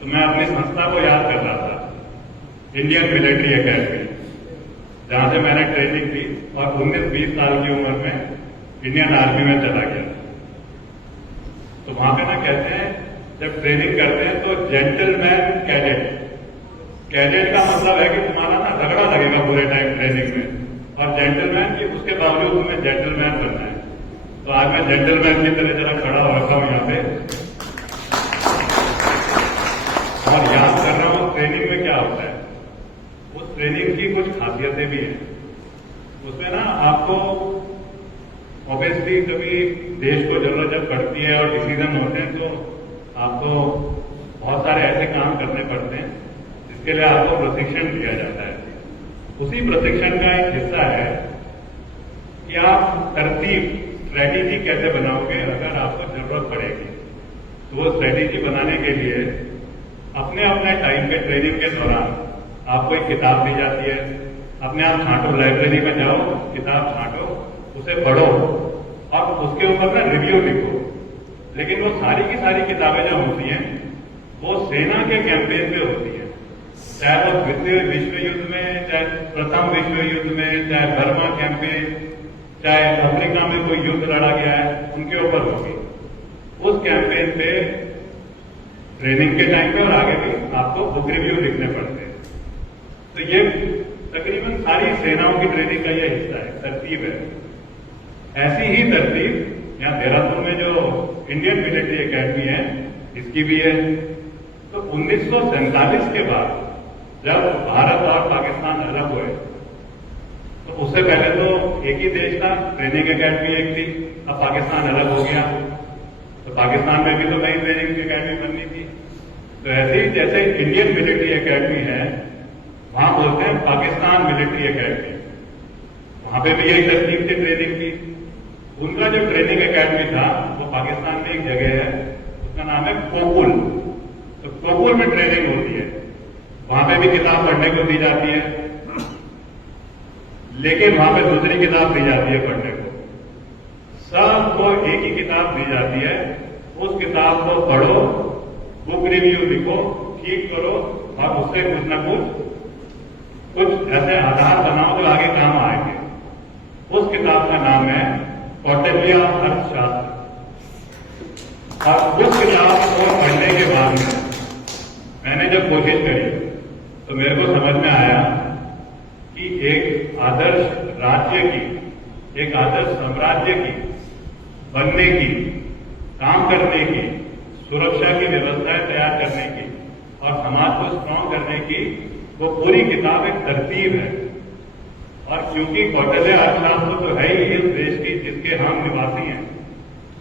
तो मैं अपनी संस्था को याद कर रहा था, इंडियन मिलिट्री एकेडमी, जहां से मैंने ट्रेनिंग की और 19-20 साल की उम्र में इंडियन आर्मी में चला गया। तो वहां पे ना कहते हैं, जब ट्रेनिंग करते हैं तो जेंटलमैन कैडेट, कैडेट का मतलब है कि तुम्हारा ना झगड़ा लगेगा पूरे टाइम ट्रेनिंग में, और जेंटलमैन की उसके बावजूद तुम्हें जेंटलमैन बनना है। तो आज मैं जेंटलमैन की तरह जरा खड़ा हो रखा हूं यहाँ पे और याद कर रहा हूं ट्रेनिंग में क्या होता है। उस ट्रेनिंग की कुछ खासियतें भी हैं। उसमें ना आपको ऑब्वियसली कभी देश को जरूरत जब पड़ती है और डिसीजन होते हैं तो आपको बहुत सारे ऐसे काम करने पड़ते हैं जिसके लिए आपको प्रशिक्षण दिया जाता है। उसी प्रशिक्षण का एक हिस्सा है कि आप तरतीब, स्ट्रेटेजी कैसे बनाओगे अगर आपको जरूरत पड़ेगी। तो वो स्ट्रेटेजी बनाने के लिए अपने अपने टाइम पे ट्रेनिंग के दौरान आपको एक किताब दी जाती है। अपने आप छांटो, लाइब्रेरी में जाओ, किताब छांटो, उसे पढ़ो और उसके ऊपर ना रिव्यू लिखो। लेकिन वो सारी की सारी किताबें जो होती हैं वो सेना के कैंपेन पे होती है, चाहे वो द्वितीय विश्व युद्ध में, चाहे प्रथम विश्व युद्ध में, चाहे बर्मा कैंपेन, चाहे अफ्रीका में कोई युद्ध लड़ा गया है, उनके ऊपर होगी। उस कैंपेन पे ट्रेनिंग के टाइम पे और आगे भी आपको बुक रिव्यू लिखने पड़ते हैं। तो ये तकरीबन सारी सेनाओं की ट्रेनिंग का ये हिस्सा है, तरतीब है। ऐसी ही तरतीब यहाँ देहरादून में जो इंडियन मिलिट्री एकेडमी है इसकी भी है। तो 1947 के बाद जब भारत और पाकिस्तान अलग हुए तो उससे पहले तो एक ही देश था, ट्रेनिंग एकेडमी एक थी। अब पाकिस्तान अलग हो गया तो पाकिस्तान में भी तो नई ट्रेनिंग एकेडमी बननी थी। तो ऐसे ही जैसे इंडियन मिलिट्री एकेडमी है, वहां बोलते हैं पाकिस्तान मिलिट्री एकेडमी, वहां पे भी यही तरतीब थी ट्रेनिंग की। उनका जो ट्रेनिंग एकेडमी था वो पाकिस्तान में एक जगह है, उसका नाम है कोकुल। तो कोकुल में ट्रेनिंग होती है, वहां पे भी किताब पढ़ने को दी जाती है, लेकिन वहां पे दूसरी किताब दी जाती है पढ़ने को। सबको एक ही किताब दी जाती है, उस किताब को पढ़ो, बुक रिव्यू लिखो, ठीक करो और उससे कुछ न कुछ ऐसे आधार बनाओ जो आगे काम आएंगे। उस किताब का नाम है कौटिल्य अर्थशास्त्र। और उस किताब को पढ़ने के बाद में मैंने जब कोशिश करी तो मेरे को समझ में आया कि एक आदर्श राज्य की, एक आदर्श साम्राज्य की बनने की, काम करने की, सुरक्षा की व्यवस्थाएं तैयार करने की और समाज को स्ट्रांग करने की वो पूरी किताब एक तरतीब है। और क्योंकि कौटिल्य अर्थशास्त्र तो है ही इस देश की जिसके हम निवासी हैं,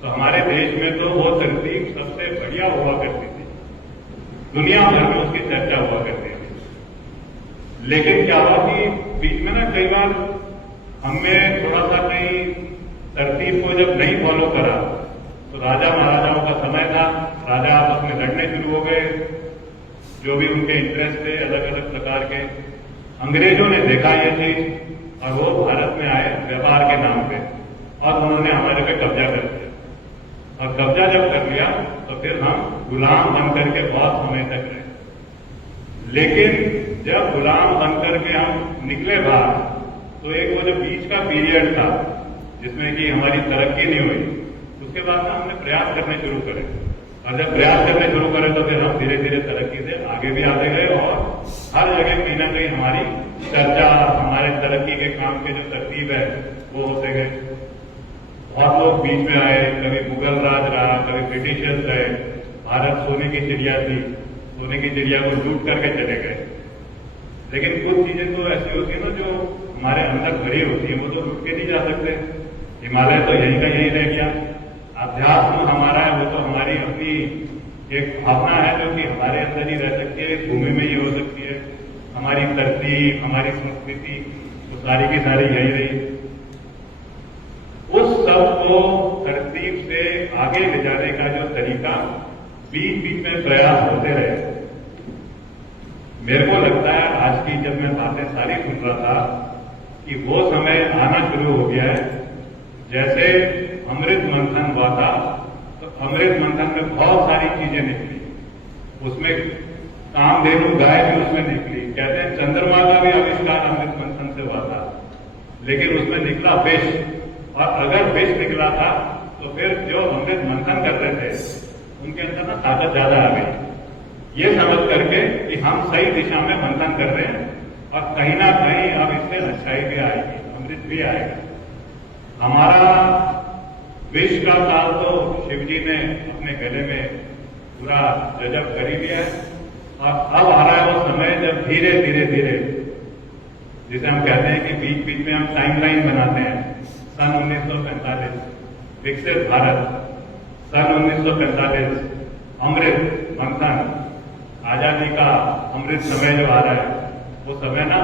तो हमारे देश में तो वो तरतीब सबसे बढ़िया हुआ करती थी, दुनिया भर में उसकी चर्चा हुआ करती थी। लेकिन क्या हुआ कि बीच में ना कई बार हमने थोड़ा सा कहीं तरतीब को जब नहीं फॉलो करा तो राजा महाराजाओं का समय था, राजा आपस में लड़ने शुरू हो गए, जो भी उनके इंटरेस्ट थे अलग अलग प्रकार के। अंग्रेजों ने देखा ये चीज और वो भारत में आए व्यापार के नाम पे और उन्होंने हमारे पे कब्जा कर लिया। और कब्जा जब कर लिया तो फिर हम गुलाम बन करके बहुत समय तक रहे। लेकिन जब गुलाम बन करके हम निकले बाहर तो एक वो जो बीच का पीरियड था जिसमें कि हमारी तरक्की नहीं हुई, उसके बाद ना हमने प्रयास करने शुरू करे। और जब प्रयास करने शुरू करें तो फिर हम धीरे धीरे तरक्की से आगे भी आते गए और हर जगह कहीं ना कहीं हमारी चर्चा, हमारे तरक्की के काम के जो तरतीब है वो होते गए। बहुत लोग बीच में आए, कभी मुगल राज रहा, कभी ब्रिटिशर्स रहे। भारत सोने की चिड़िया थी, सोने की चिड़िया को लूट करके चले गए। लेकिन कुछ चीजें तो ऐसी होती है ना जो हमारे अंदर भरी होती है, वो तो लूट के नहीं जा सकते। हिमालय तो यहीं का यही रह गया। अध्यात्म हमारा है, वो तो हमारी अपनी एक भावना है जो कि हमारे अंदर ही रह सकती है, भूमि में ही हो सकती है। हमारी तरतीब, हमारी संस्कृति वो सारी की सारी यही रही। उस सब को तरतीब से आगे ले जाने का जो तरीका बीच बीच में प्रयास होते रहे। मेरे को लगता है आज की जब मैं बातें सारी सुन रहा था कि वो समय आना शुरू हो गया है। जैसे अमृत मंथन हुआ था तो अमृत मंथन में बहुत सारी चीजें निकली, उसमें कामधेनु गाय भी उसमें निकली। कहते हैं चंद्रमा का भी आविष्कार अमृत मंथन से हुआ था, लेकिन उसमें निकला विष, और अगर विष निकला था तो फिर जो अमृत मंथन कर रहे थे उनके अंदर ना ताकत ज्यादा आ गई। ये समझ करके कि हम सही दिशा में मंथन कर रहे हैं और कहीं ना कहीं अब इससे अच्छाई भी आएगी, अमृत भी आएगा। हमारा विष का काल तो शिव जी ने अपने गले में पूरा जजब कर ही दिया है, और अब आ रहा है वो समय जब धीरे धीरे धीरे, जिसे हम कहते हैं कि बीच बीच में हम टाइमलाइन बनाते हैं। सन 1945 विकसित भारत, सन 1945 अमृत मंथन, आजादी का अमृत समय जो आ रहा है वो समय ना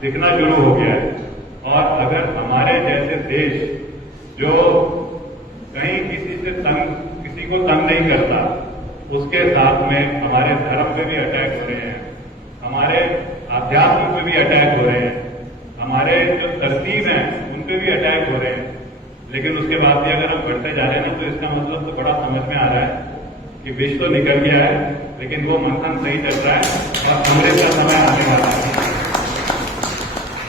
दिखना शुरू हो गया है। और अगर हमारे जैसे देश जो कहीं किसी को तंग नहीं करता, उसके साथ में हमारे धर्म पे भी अटैक हो रहे हैं, हमारे आध्यात्म पे भी अटैक हो रहे हैं, हमारे जो तरतीब हैं उन पे भी अटैक हो रहे हैं, लेकिन उसके बाद भी अगर हम बढ़ते जा रहे हैं ना, तो इसका मतलब तो बड़ा समझ में आ रहा है कि विष तो निकल गया है, लेकिन वो मंथन सही चल रहा है और अमृत का समय आने वाला है।